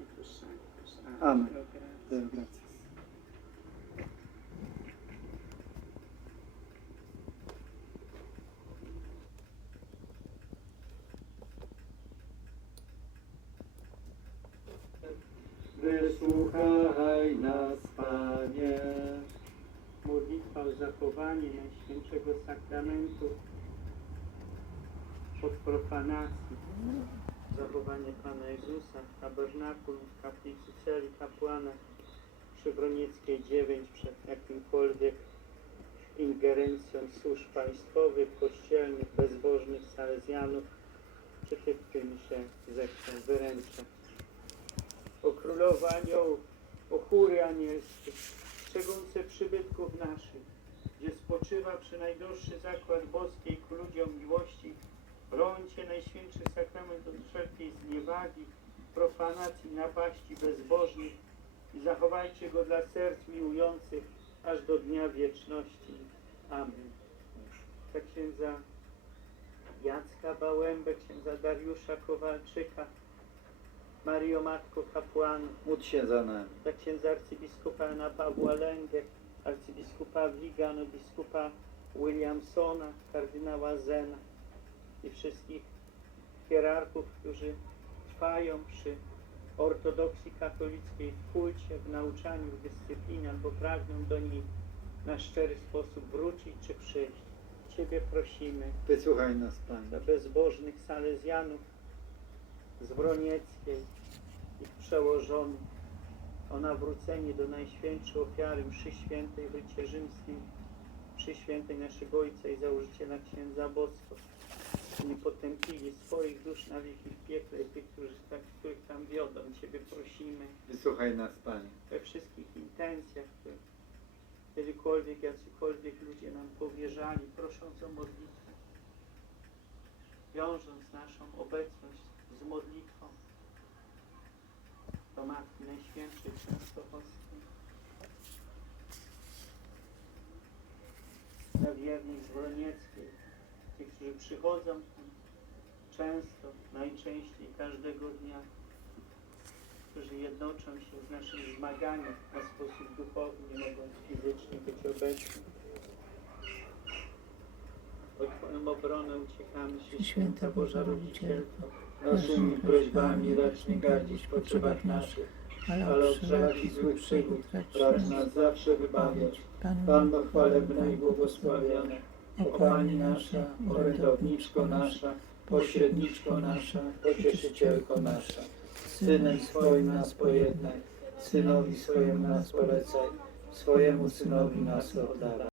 Sanctus. Amen. Wysłuchaj nas, Panie. Modlitwa o zachowanie Najświętszego Sakramentu od profanacji. Zachowanie Pana Jezusa w tabernakulum, w kaplicy celi kapłana przy Bronieckiej 9 przed jakimkolwiek ingerencją służb państwowych, kościelnych, bezbożnych salezjanów, czy tych, którymi się zechcą wyręczać. O Królowo Aniołów, o chóry anielskie, strzegące przybytków naszych, gdzie spoczywa przy najdroższy zakład boskiej ku ludziom miłości, brońcie Najświętszy Sakrament od wszelkiej zniewagi, profanacji, napaści bezbożnych i zachowajcie go dla serc miłujących aż do dnia wieczności. Amen. Za księdza Jacka Bałębę, księdza Dariusza Kowalczyka, Mario Matko Kapłanów, Módl się za nami. za księdza arcybiskupa Jana Pawła Lęgę, arcybiskupa Wigano, biskupa Williamsona, kardynała Zena i wszystkich hierarchów, którzy trwają przy ortodoksji katolickiej w kulcie, w nauczaniu, w dyscyplinie, albo pragną do niej na szczery sposób wrócić czy przyjść. Ciebie prosimy Wysłuchaj nas, Panie. za bezbożnych salezjanów z Bronieckiej, ich przełożonych, o nawrócenie do najświętszej ofiary mszy świętej w Rycie Rzymskim, mszy świętej naszego Ojca i założyciela księdza Bosko. Potępili swoich dusz na wieki w piekle i tych, którzy, tak, których tam wiodą. Ciebie prosimy Wysłuchaj nas, Panie. we wszystkich intencjach, które kiedykolwiek, jacykolwiek ludzie nam powierzali, prosząc o modlitwę, wiążąc naszą obecność z modlitwą do Matki Najświętszej Częstochowskiej. Dla wiernych z Wronieckiej, tych, którzy przychodzą tam często, najczęściej, każdego dnia, którzy jednoczą się z naszym zmaganiem na sposób duchowy, nie mogą fizycznie być obecni. O Twoją obronę uciekamy się, Święta Boża Rodzicielko. Naszymi prośbami racz nie gardzić w potrzebach naszych, ale od wszelakich złych przygód racz nas zawsze wybawiać. Panno chwalebna i błogosławiona, o Pani nasza, orędowniczko nasza, pośredniczko nasza, pocieszycielko nasza. Synem swoim nas pojednaj, Synowi swojemu nas polecaj, swojemu Synowi nas oddawaj.